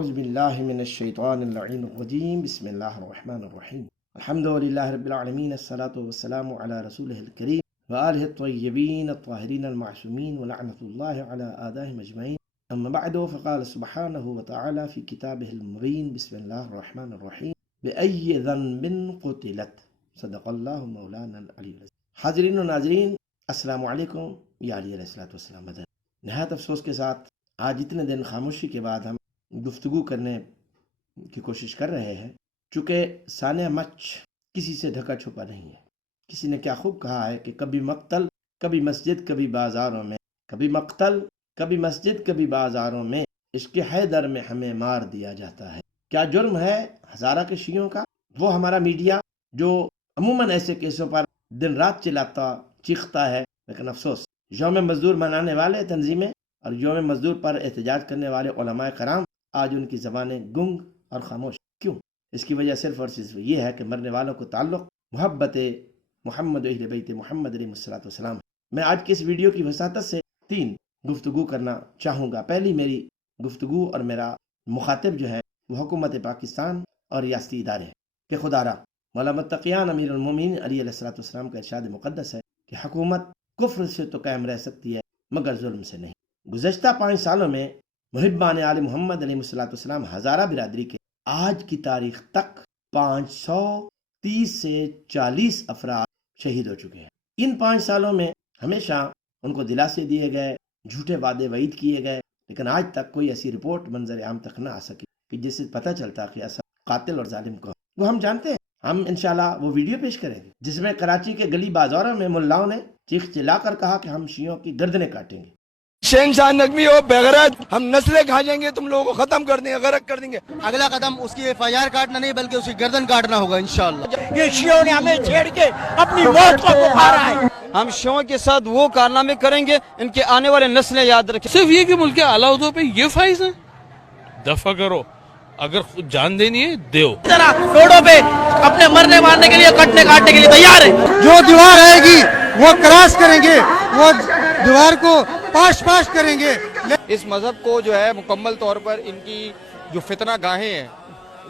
اعوذ باللہ من الشیطان اللعین الرجیم بسم اللہ الرحمن الرحیم الحمدللہ رب العالمین الصلاة والسلام علی رسولہ الکریم وآلہ الطیبین الطاہرین المعصومین ولعنۃ اللہ علی اعدائہم اجمعین اما بعد فقال سبحانہ وتعالی فی کتابہ المبین بسم اللہ الرحمن الرحیم بأی ذنب قتلت صدق اللہ مولانا العلی العظیم۔ حاضرین و ناظرین، السلام علیکم۔ یا علی علیہ السلام مدد۔ نہایت افسوس کے ساتھ آج اتنے دن خاموشی کے بعد ہم گفتگو کرنے کی کوشش کر رہے ہیں، چونکہ سانحہ مچ کسی سے ڈھکا چھپا نہیں ہے۔ کسی نے کیا خوب کہا ہے کہ کبھی مقتل کبھی مسجد کبھی بازاروں میں، کبھی مقتل کبھی مسجد کبھی بازاروں میں، عشق حیدر میں ہمیں مار دیا جاتا ہے۔ کیا جرم ہے ہزارہ کے شیعوں کا؟ وہ ہمارا میڈیا جو عموماً ایسے کیسوں پر دن رات چلاتا چیختا ہے، لیکن افسوس یوم مزدور منانے والے تنظیمیں اور یوم مزدور پر احتجاج کرنے والے علماء کرام آج ان کی زبانیں گنگ اور خاموش۔ کیوں؟ اس کی وجہ صرف اور صرف یہ ہے کہ مرنے والوں کو تعلق محبت محمد و اہل بیت محمد علیہ السلام ہے۔ میں آج کی اس ویڈیو کی وساطت سے 3 گفتگو کرنا چاہوں گا۔ پہلی میری گفتگو اور میرا مخاطب جو ہے وہ حکومت پاکستان اور ریاستی ادارے ہیں کہ خدا را مولا متقیان امیر المومنین علیہ السلام کا ارشاد مقدس ہے کہ حکومت کفر سے تو قائم رہ سکتی ہے مگر ظلم سے نہیں۔ گزشتہ 5 سالوں میں محبان آل محمد علیہ السلام ہزارہ برادری کے آج کی تاریخ تک 530 سے 40 افراد شہید ہو چکے ہیں۔ ان 5 سالوں میں ہمیشہ ان کو دلاسے دیے گئے، جھوٹے وعدے وعید کیے گئے، لیکن آج تک کوئی ایسی رپورٹ منظر عام تک نہ آ سکی کہ جس سے پتہ چلتا کہ اصل قاتل اور ظالم کو وہ ہم جانتے ہیں۔ ہم انشاءاللہ وہ ویڈیو پیش کریں گے جس میں کراچی کے گلی بازاروں میں ملاؤں نے چیخ چلا کر کہا کہ ہم شیعوں کی گردنیں کاٹیں گے۔ شہنشاہ نقوی ہو بغیرت، ہم نسلیں کھا جائیں گے، تم لوگوں کو ختم کر دیں گے، غرق کر دیں گے۔ اگلا قدم اس کی FIR کاٹنا نہیں بلکہ اس کی گردن کاٹنا ہوگا انشاءاللہ۔ یہ شیعوں نے ہمیں چھیڑ کے اپنی موت کو پکارا ہے۔ ہم شیعوں کے ساتھ وہ کارنامے کریں گے ان کے آنے والے نسلیں یاد رکھیں۔ صرف یہ کہ ملک کے اعلیٰ عہدوں پہ یہ فائز ہیں، دفع کرو، اگر خود جان دینی ہے دیو۔ طرح روڈوں پہ اپنے مرنے مارنے کے لیے کٹنے کاٹنے کے لیے تیار ہے۔ جو دیوار آئے گی وہ کراس کریں گے، وہ دیوار کو پاش کریں گے۔ اس مذہب کو جو ہے مکمل طور پر ان کی جو فتنہ گاہیں ہیں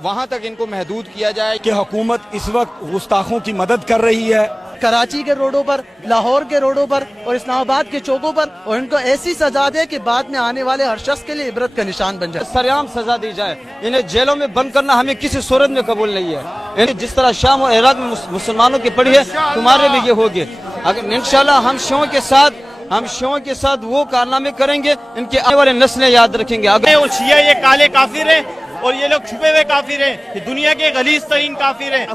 وہاں تک ان کو محدود کیا جائے کہ حکومت اس وقت گستاخوں کی مدد کر رہی ہے۔ کراچی کے روڈوں پر، لاہور کے روڈوں پر اور اسلام آباد کے چوکوں پر، اور ان کو ایسی سزا دے کہ بعد میں آنے والے ہر شخص کے لیے عبرت کا نشان بن جائے۔ سریعام سزا دی جائے۔ انہیں جیلوں میں بند کرنا ہمیں کسی صورت میں قبول نہیں ہے۔ انہیں جس طرح شام اور عراق میں مسلمانوں کی پڑی ہے تمہارے بھی یہ ہوگی۔ اگر انشاءاللہ ہم شیعوں کے ساتھ وہ کارنامے کریں گے ان کے آنے والے نسلیں یاد رکھیں گے۔ وہ شیعہ یہ کالے کافر ہیں اور یہ لوگ چھپے ہوئے کافر ہیں، یہ دنیا کے غلیظ ترین کافر ہیں۔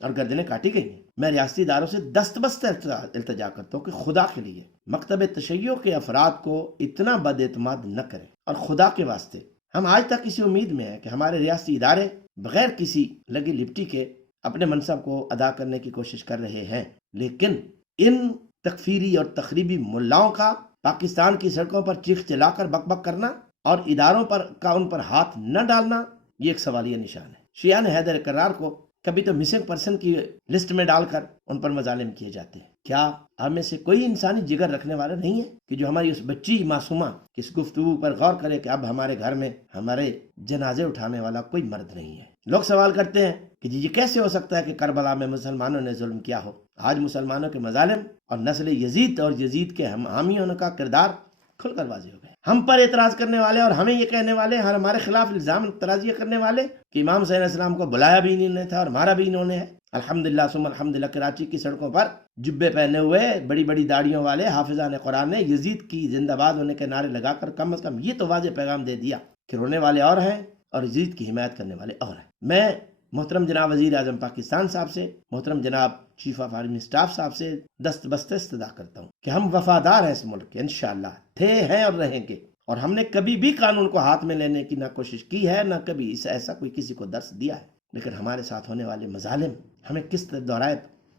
اور گردنیں کاٹی گئی ہیں۔ میں ریاستی اداروں سے دستبست التجا کرتا ہوں کہ خدا کے لیے مکتب تشیع کے افراد کو اتنا بد اعتماد نہ کریں، اور خدا کے واسطے ہم آج تک اسی امید میں ہیں کہ ہمارے ریاستی ادارے بغیر کسی لگی لپٹی کے اپنے منصب کو ادا کرنے کی کوشش کر رہے ہیں، لیکن ان تکفیری اور تخریبی ملاؤں کا پاکستان کی سڑکوں پر چیخ چلا کر بک بک کرنا اور اداروں پر کا ان پر ہاتھ نہ ڈالنا یہ ایک سوالیہ نشان ہے۔ شیعان حیدر کرار کو کبھی تو مسنگ پرسن کی لسٹ میں ڈال کر ان پر مظالم کیے جاتے ہیں۔ کیا ہم میں سے کوئی انسانی جگر رکھنے والا نہیں ہے کہ جو ہماری اس بچی معصومہ کی اس گفتگو پر غور کرے کہ اب ہمارے گھر میں ہمارے جنازے اٹھانے والا کوئی مرد نہیں ہے؟ لوگ سوال کرتے ہیں کہ یہ کیسے ہو سکتا ہے کہ کربلا میں مسلمانوں نے ظلم کیا ہو؟ آج مسلمانوں کے مظالم اور نسل یزید اور یزید کے حامی ہونے کا کردار کھل کر واضح ہو گئے۔ ہم پر اعتراض کرنے والے اور ہمیں یہ کہنے والے، ہمارے خلاف الزام ترازیہ کرنے والے کہ امام صلی اللہ علیہ وسلم کو بلایا بھی انہوں نے تھا اور مارا بھی انہوں نے ہے۔ الحمدللہ ثم الحمدللہ کراچی کی سڑکوں پر جبے پہنے ہوئے بڑی بڑی داڑھیوں والے حافظان قرآن نے یزید کی زندہ باد ہونے کے نعرے لگا کر کم از کم یہ تو واضح پیغام دے دیا کہ رونے والے اور ہیں اور یزید کی حمایت کرنے والے اور ہیں۔ میں محترم جناب وزیر اعظم پاکستان صاحب سے، محترم جناب چیف آف آرمی اسٹاف صاحب سے دستبست استدعا کرتا ہوں کہ ہم وفادار ہیں اس ملک کے، انشاءاللہ تھے، ہیں اور رہیں گے، اور ہم نے کبھی بھی قانون کو ہاتھ میں لینے کی نہ کوشش کی ہے نہ کبھی ایسا کوئی کسی کو درس دیا ہے، لیکن ہمارے ساتھ ہونے والے مظالم ہمیں کس طرح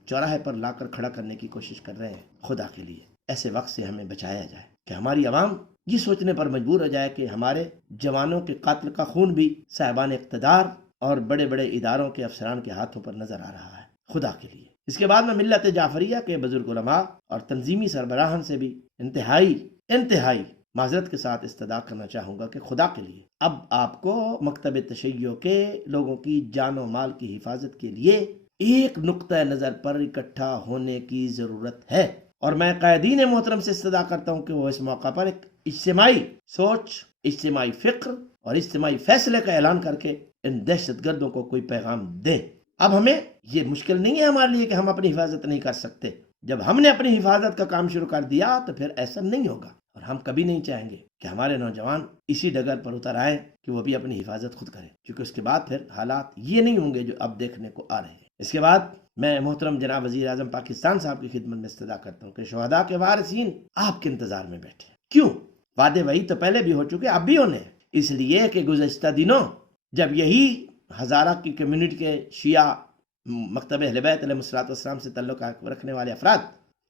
چوراہے پر لا کر کھڑا کرنے کی کوشش کر رہے ہیں۔ خدا کے لیے ایسے وقت سے ہمیں بچایا جائے کہ ہماری عوام یہ سوچنے پر مجبور ہو جائے کہ ہمارے جوانوں کے قاتل کا خون بھی صاحبان اقتدار اور بڑے بڑے اداروں کے افسران کے ہاتھوں پر نظر آ رہا ہے۔ خدا کے لیے اس کے بعد میں ملت جعفریہ کے بزرگ علماء اور تنظیمی سربراہان سے بھی انتہائی معذرت کے ساتھ استدعا کرنا چاہوں گا کہ خدا کے لیے اب آپ کو مکتب تشیع کے لوگوں کی جان و مال کی حفاظت کے لیے ایک نقطہ نظر پر اکٹھا ہونے کی ضرورت ہے، اور میں قائدین محترم سے استدعا کرتا ہوں کہ وہ اس موقع پر ایک اجتماعی سوچ، اجتماعی فکر اور اجتماعی فیصلے کا اعلان کر کے ان دہشت گردوں کو کوئی پیغام دیں۔ اب ہمیں یہ مشکل نہیں ہے ہمارے لیے کہ ہم اپنی حفاظت نہیں کر سکتے، جب ہم نے اپنی حفاظت کا کام شروع کر دیا تو پھر ایسا نہیں ہوگا، اور ہم کبھی نہیں چاہیں گے کہ ہمارے نوجوان اسی ڈگر پر اتر آئیں کہ وہ بھی اپنی حفاظت خود کریں، کیونکہ اس کے بعد پھر حالات یہ نہیں ہوں گے جو اب دیکھنے کو آ رہے ہیں۔ اس کے بعد میں محترم جناب وزیر اعظم پاکستان صاحب کی خدمت میں استدعا کرتا ہوں کہ شہداء کے وارثین آپ کے انتظار میں بیٹھے۔ کیوں؟ وعدے وہی تو پہلے بھی ہو چکے، اب بھی ہونے، اس لیے کہ گزشتہ دنوں جب یہی ہزارہ کی کمیونٹی کے شیعہ مکتب اہل بیت علیہ السلام سے تعلق رکھنے والے افراد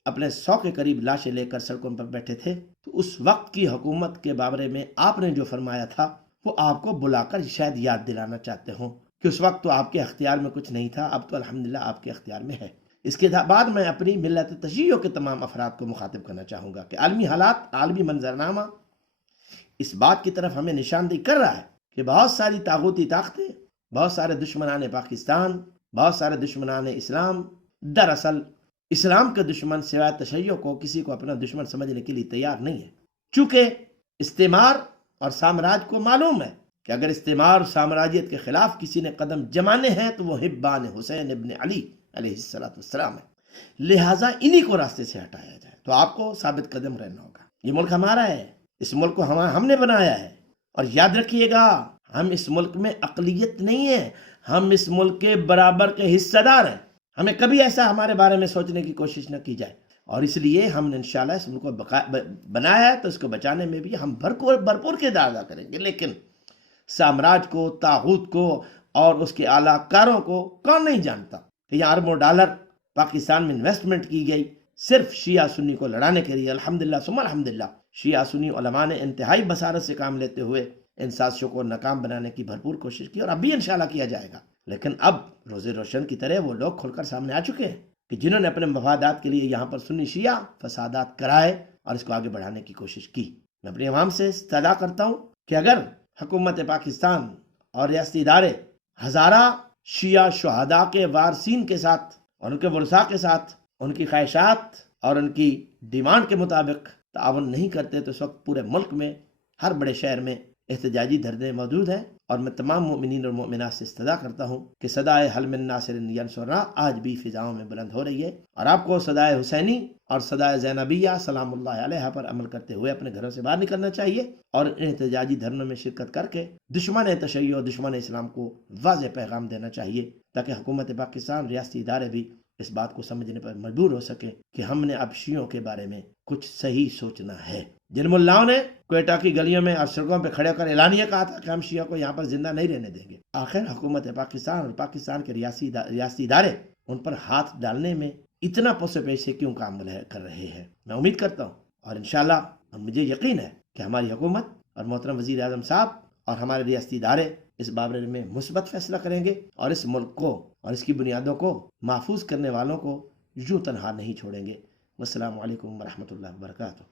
اپنے 100 کے قریب لاشیں لے کر سڑکوں پر بیٹھے تھے، تو اس وقت کی حکومت کے بارے میں آپ نے جو فرمایا تھا وہ آپ کو بلا کر شاید یاد دلانا چاہتے ہوں کہ اس وقت تو آپ کے اختیار میں کچھ نہیں تھا، اب تو الحمدللہ آپ کے اختیار میں ہے۔ اس کے بعد میں اپنی ملت تشیع کے تمام افراد کو مخاطب کرنا چاہوں گا کہ عالمی حالات، عالمی منظرنامہ اس بات کی طرف ہمیں نشاندہی کر رہا ہے کہ بہت ساری طاغوتی طاقتیں، بہت سارے دشمنان پاکستان، بہت سارے دشمنان اسلام دراصل اسلام کے دشمن سوائے تشیع کو کسی کو اپنا دشمن سمجھنے کے لیے تیار نہیں ہے، چونکہ استعمار اور سامراج کو معلوم ہے کہ اگر استعمار اور سامراجیت کے خلاف کسی نے قدم جمانے ہیں تو وہ حبان حسین ابن علی علیہ السلام ہے، لہٰذا انہی کو راستے سے ہٹایا جائے۔ تو آپ کو ثابت قدم رہنا ہوگا، یہ ملک ہمارا ہے، اس ملک کو ہم نے بنایا ہے، اور یاد رکھیے گا ہم اس ملک میں اقلیت نہیں ہیں، ہم اس ملک کے برابر کے حصہ دار ہیں۔ ہمیں کبھی ایسا ہمارے بارے میں سوچنے کی کوشش نہ کی جائے، اور اس لیے ہم نے انشاءاللہ اس ملک کو بنایا ہے تو اس کو بچانے میں بھی ہم بھرپور کردار ادا کریں گے۔ لیکن سامراج کو، طاغوت کو اور اس کے اعلیٰ کاروں کو کون نہیں جانتا کہ یہ اربوں ڈالر پاکستان میں انویسٹمنٹ کی گئی صرف شیعہ سنی کو لڑانے کے لیے۔ الحمدللہ ثم الحمدللہ شیعہ سنی علماء نے انتہائی بصارت سے کام لیتے ہوئے ان سازشوں کو ناکام بنانے کی بھرپور کوشش کی، اور اب بھی انشاءاللہ کیا جائے گا۔ لیکن اب روز روشن کی طرح وہ لوگ کھل کر سامنے آ چکے ہیں کہ جنہوں نے اپنے مفادات کے لیے یہاں پر سنی شیعہ فسادات کرائے اور اس کو آگے بڑھانے کی کوشش کی۔ میں اپنی عوام سے استدعا کرتا ہوں کہ اگر حکومت پاکستان اور ریاستی ادارے ہزارہ شیعہ شہداء کے وارثین کے ساتھ اور ان کے ورثاء کے ساتھ ان کی خواہشات اور ان کی ڈیمانڈ کے مطابق تعاون نہیں کرتے تو اس وقت پورے ملک میں ہر بڑے شہر میں احتجاجی دھرنے موجود ہیں، اور میں تمام مومنین اور مومنات سے استدعا کرتا ہوں کہ صدائے حل من ناصر ینصرنا آج بھی فضاؤں میں بلند ہو رہی ہے، اور آپ کو صدائے حسینی اور صدائے زینبیہ سلام اللہ علیہ پر عمل کرتے ہوئے اپنے گھروں سے باہر نکلنا چاہیے، اور ان احتجاجی دھرنوں میں شرکت کر کے دشمن تشیع اور دشمن اسلام کو واضح پیغام دینا چاہیے، تاکہ حکومت پاکستان، ریاستی ادارے بھی اس بات کو سمجھنے پر مجبور ہو سکے کہ ہم نے اب شیعوں کے بارے میں کچھ صحیح سوچنا ہے۔ جن ملاؤں نے کوئٹہ کی گلیوں میں اور سڑکوں پہ کھڑے کر اعلانیہ کہا تھا کہ ہم شیعوں کو یہاں پر زندہ نہیں رہنے دیں گے، آخر حکومت پاکستان اور پاکستان کے ریاستی ادارے ان پر ہاتھ ڈالنے میں اتنا پس پیش سے کیوں کام کر رہے ہیں؟ میں امید کرتا ہوں اور انشاءاللہ اور مجھے یقین ہے کہ ہماری حکومت اور محترم وزیر اعظم صاحب اور ہمارے ریاستی ادارے اس بارے میں مثبت فیصلہ کریں گے، اور اس ملک کو اور اس کی بنیادوں کو محفوظ کرنے والوں کو یوں تنہا نہیں چھوڑیں گے۔ والسلام علیکم ورحمۃ اللہ وبرکاتہ۔